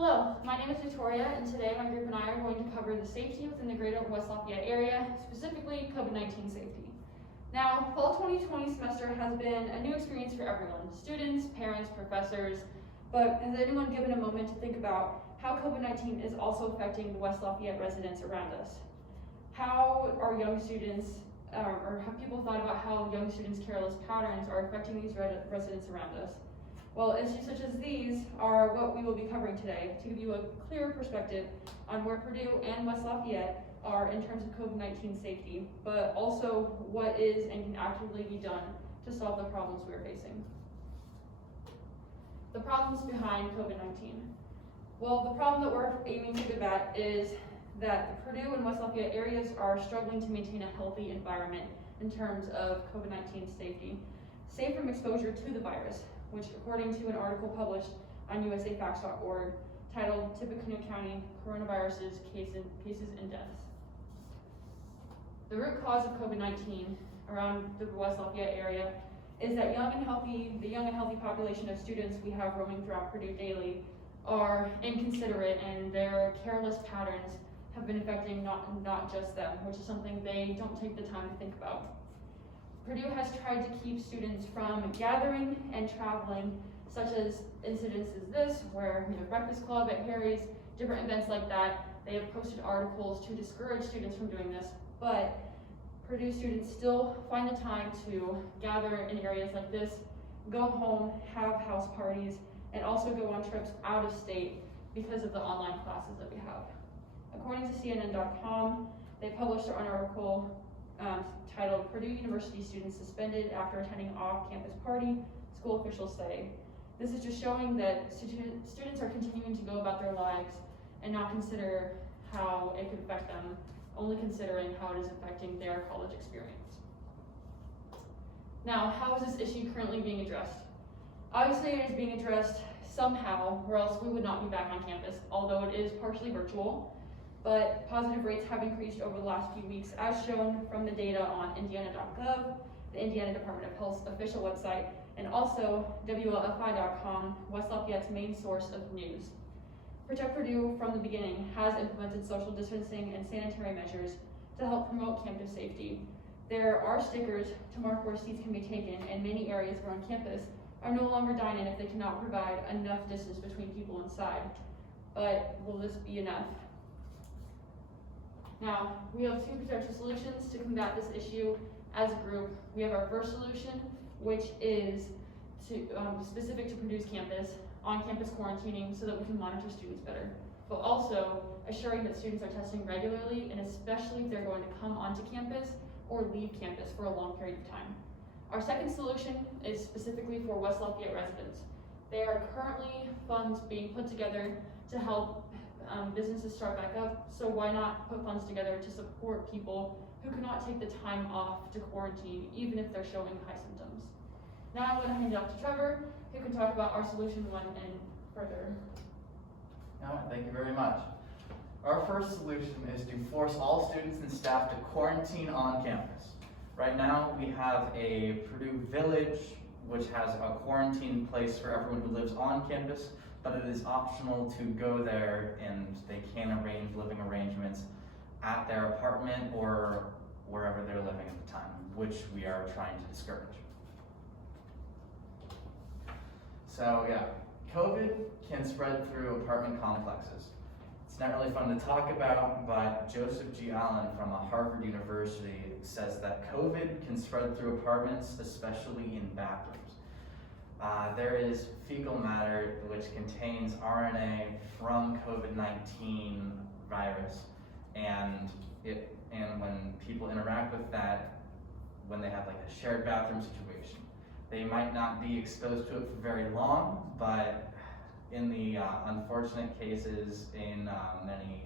Hello, my name is Victoria, and today my group and I are going to cover the safety within the greater West Lafayette area, specifically COVID-19 safety. Now, Fall 2020 semester has been a new experience for everyone, students, parents, professors, but has anyone given a moment to think about how COVID-19 is also affecting the West Lafayette residents around us? How are young students, or have people thought about how young students' careless patterns are affecting these residents around us? Well, issues such as these are what we will be covering today to give you a clearer perspective on where Purdue and West Lafayette are in terms of COVID-19 safety, but also what is and can actively be done to solve the problems we are facing. The problems behind COVID-19. Well, the problem that we're aiming to combat is that the Purdue and West Lafayette areas are struggling to maintain a healthy environment in terms of COVID-19 safety, safe from exposure to the virus, which according to an article published on usafacts.org titled Tippecanoe County Coronaviruses Cases and Deaths. The root cause of COVID-19 around the West Lafayette area is that the young and healthy population of students we have roaming throughout Purdue daily are inconsiderate, and their careless patterns have been affecting not just them, which is something they don't take the time to think about. Purdue has tried to keep students from gathering and traveling, such as incidents as this, where Breakfast Club at Harry's, different events like that. They have posted articles to discourage students from doing this, but Purdue students still find the time to gather in areas like this, go home, have house parties, and also go on trips out of state because of the online classes that we have. According to CNN.com, they published an article titled Purdue University Students Suspended After Attending Off-Campus Party, School Officials Say. This is just showing that students are continuing to go about their lives and not consider how it could affect them, only considering how it is affecting their college experience. Now, how is this issue currently being addressed? Obviously, it is being addressed somehow, or else we would not be back on campus, although it is partially virtual. But positive rates have increased over the last few weeks, as shown from the data on indiana.gov, the Indiana Department of Health's official website, and also WLFI.com, West Lafayette's main source of news. Protect Purdue from the beginning has implemented social distancing and sanitary measures to help promote campus safety. There are stickers to mark where seats can be taken, and many areas around campus are no longer dine-in if they cannot provide enough distance between people inside. But will this be enough? Now, we have two potential solutions to combat this issue as a group. We have our first solution, which is specific to Purdue's campus, on-campus quarantining so that we can monitor students better, but also assuring that students are testing regularly, and especially if they're going to come onto campus or leave campus for a long period of time. Our second solution is specifically for West Lafayette residents. There are currently funds being put together to help businesses start back up, so why not put funds together to support people who cannot take the time off to quarantine, even if they're showing high symptoms. Now I'm going to hand it off to Trevor, who can talk about our solution one and further. All right, thank you very much. Our first solution is to force all students and staff to quarantine on campus. Right now, we have a Purdue Village, which has a quarantine place for everyone who lives on campus, but it is optional to go there, and they can arrange living arrangements at their apartment or wherever they're living at the time, which we are trying to discourage. So yeah, COVID can spread through apartment complexes. It's not really fun to talk about, but Joseph G. Allen from Harvard University says that COVID can spread through apartments, especially in bathrooms. There is fecal matter which contains RNA from COVID-19 virus, and when people interact with that, when they have like a shared bathroom situation, they might not be exposed to it for very long, but in the unfortunate cases in many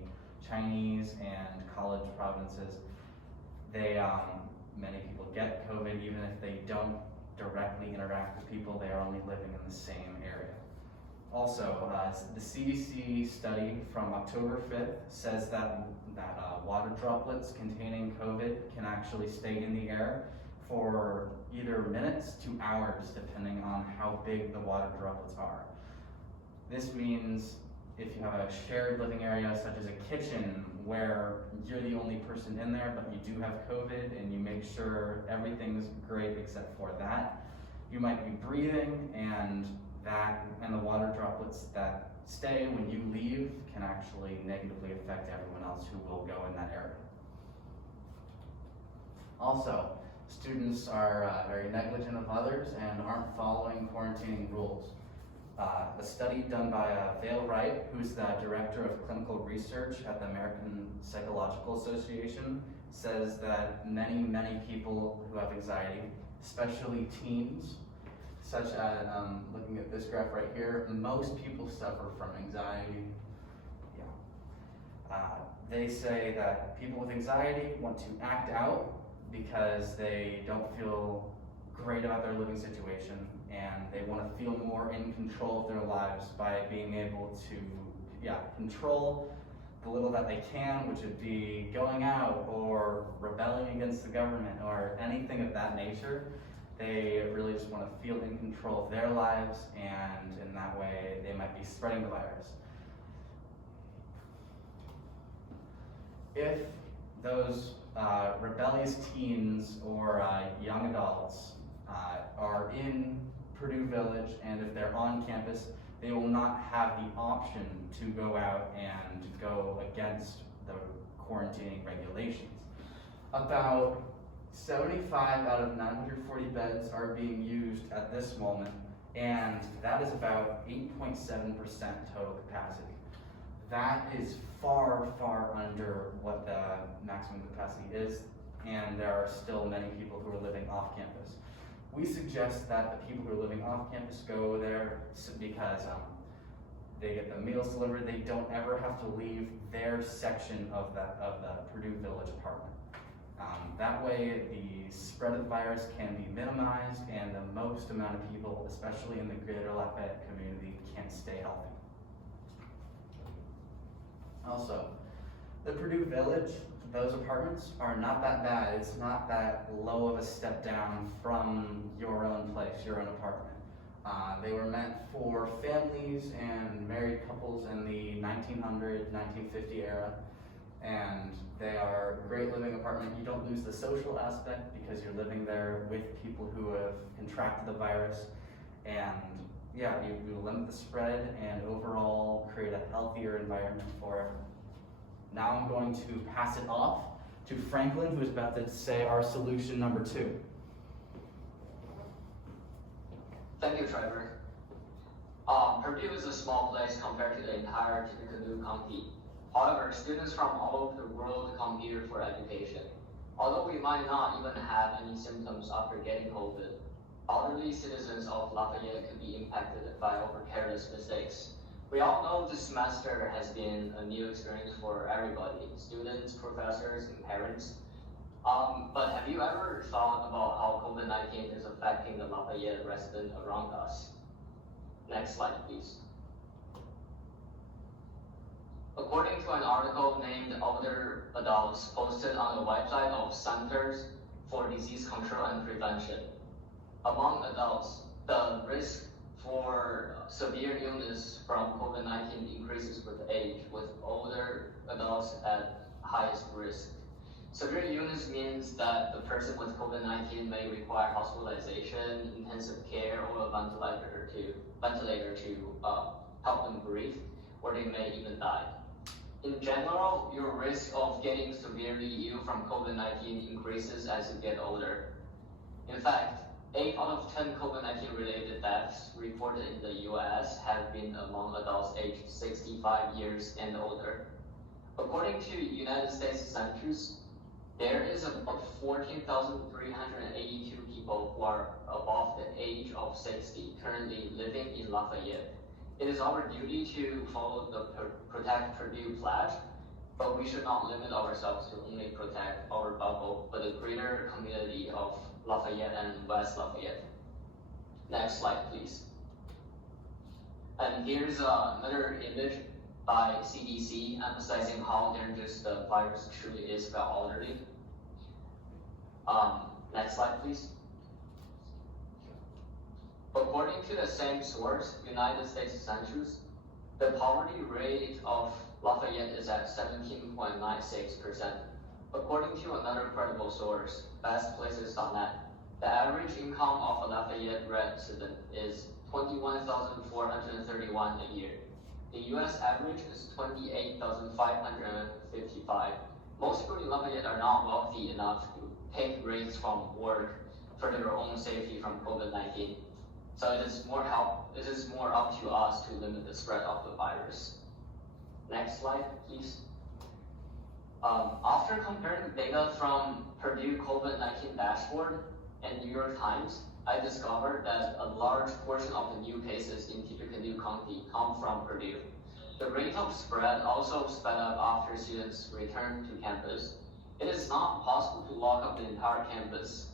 Chinese and college provinces, many people get COVID even if they don't directly interact with people. They are only living in the same area. Also, the CDC study from October 5th says that water droplets containing COVID can actually stay in the air for either minutes to hours, depending on how big the water droplets are. This means If you have a shared living area, such as a kitchen, where you're the only person in there, but you do have COVID and you make sure everything's great except for that, you might be breathing, and the water droplets that stay when you leave can actually negatively affect everyone else who will go in that area. Also, students are very negligent of others and aren't following quarantining rules. A study done by Vale Wright, who's the director of clinical research at the American Psychological Association, says that many people who have anxiety, especially teens, such as, looking at this graph right here, most people suffer from anxiety. They say that people with anxiety want to act out because they don't feel great about their living situation, and they want to feel more in control of their lives by being able to control the little that they can, which would be going out or rebelling against the government or anything of that nature. They really just want to feel in control of their lives, and in that way they might be spreading the virus. If those rebellious teens or young adults are in Purdue Village, and if they're on campus, they will not have the option to go out and go against the quarantining regulations. About 75 out of 940 beds are being used at this moment, and that is about 8.7% total capacity. That is far under what the maximum capacity is, and there are still many people who are living off campus. We suggest that the people who are living off campus go there because they get the meals delivered. They don't ever have to leave their section of the Purdue Village apartment. That way, the spread of the virus can be minimized, and the most amount of people, especially in the greater Lafayette community, can stay healthy. Also, the Purdue Village, those apartments are not that bad. It's not that low of a step down from your own place, your own apartment. They were meant for families and married couples in the 1900, 1950 era, and they are a great living apartment. You don't lose the social aspect because you're living there with people who have contracted the virus, and you limit the spread and overall create a healthier environment for everyone. Now I'm going to pass it off to Franklin, who is about to say our solution number 2. Thank you, Trevor. Purdue is a small place compared to the entire Tippecanoe County. However, students from all over the world come here for education. Although we might not even have any symptoms after getting COVID, elderly citizens of Lafayette could be impacted by our careless mistakes. We all know this semester has been a new experience for everybody, students, professors, and parents. But have you ever thought about how COVID-19 is affecting the Lafayette resident around us? Next slide, please. According to an article named Older Adults posted on the website of Centers for Disease Control and Prevention, among adults, the risk for severe illness from COVID-19 increases with age, with older adults at highest risk. Severe illness means that the person with COVID-19 may require hospitalization, intensive care, or a ventilator to help them breathe, or they may even die. In general, your risk of getting severely ill from COVID-19 increases as you get older. In fact, 8 out of 10 COVID-19 related deaths reported in the US have been among adults aged 65 years and older. According to United States Census, there is about 14,382 people who are above the age of 60 currently living in Lafayette. It is our duty to follow the Protect Purdue pledge, but we should not limit ourselves to only protect our bubble, but the greater community of Lafayette and West Lafayette. Next slide, please. And here's another image by CDC emphasizing how dangerous the virus truly is for elderly. Next slide, please. According to the same source, United States Census, The poverty rate of Lafayette is at 17.96%. According to another credible source, bestplaces.net, the average income of a Lafayette resident is $21,431 a year. The US average is $28,555. Most people in Lafayette are not wealthy enough to take breaks from work for their own safety from COVID-19. So it is more up to us to limit the spread of the virus. Next slide, please. After comparing data from Purdue COVID-19 dashboard and New York Times, I discovered that a large portion of the new cases in Tippecanoe County come from Purdue. The rate of spread also sped up after students returned to campus. It is not possible to lock up the entire campus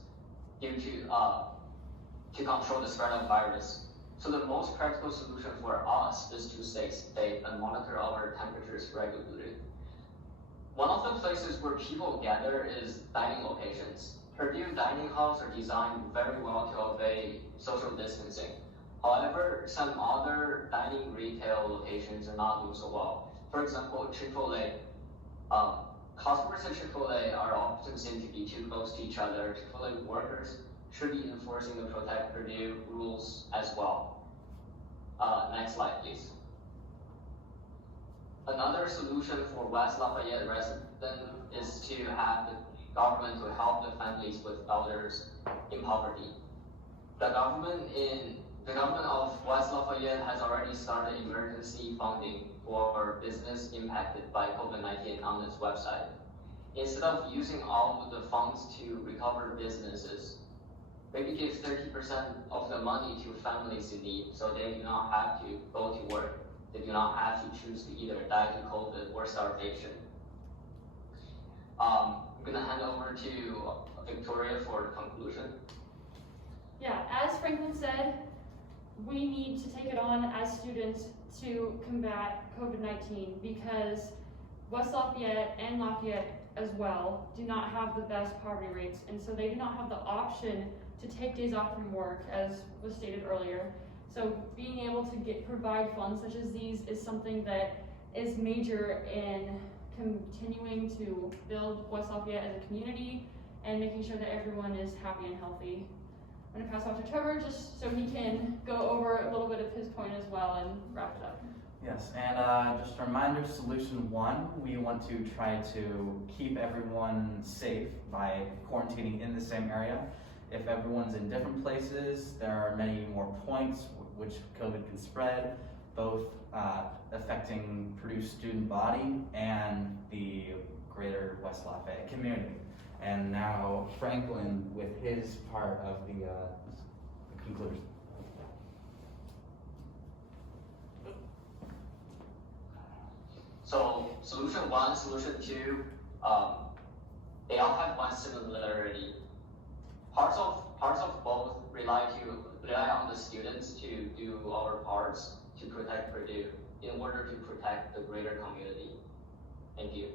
due to control the spread of virus. So the most practical solution for us is to stay safe and monitor our temperatures regularly. One of the places where people gather is dining locations. Purdue dining halls are designed very well to obey social distancing. However, some other dining retail locations are not doing so well. For example, Chick-fil-A. Customers at Chick-fil-A are often seen to be too close to each other. Chick-fil-A workers should be enforcing the Protect Purdue rules as well. Next slide, please. Another solution for West Lafayette residents is to have the government to help the families with elders in poverty. The government of West Lafayette has already started emergency funding for business impacted by COVID-19 on its website. Instead of using all of the funds to recover businesses, maybe give 30% of the money to families in need so they do not have to go to work. They do not have to choose to either die to COVID or starvation. I'm gonna hand over to Victoria for conclusion. Yeah, as Franklin said, we need to take it on as students to combat COVID-19 because West Lafayette and Lafayette as well do not have the best poverty rates, and so they do not have the option to take days off from work, as was stated earlier. So being able to provide funds such as these is something that is major in continuing to build West Lafayette as a community and making sure that everyone is happy and healthy. I'm gonna pass off to Trevor just so he can go over a little bit of his point as well and wrap it up. Yes, and just a reminder, solution one, we want to try to keep everyone safe by quarantining in the same area. If everyone's in different places, there are many more points which COVID can spread, both affecting Purdue's student body and the greater West Lafayette community. And now Franklin with his part of the conclusion. So solution one, solution two, they all have one similarity. Parts of both rely on the students to do our parts to protect Purdue in order to protect the greater community. Thank you.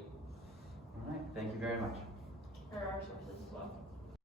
All right, thank you very much. For our sources as well.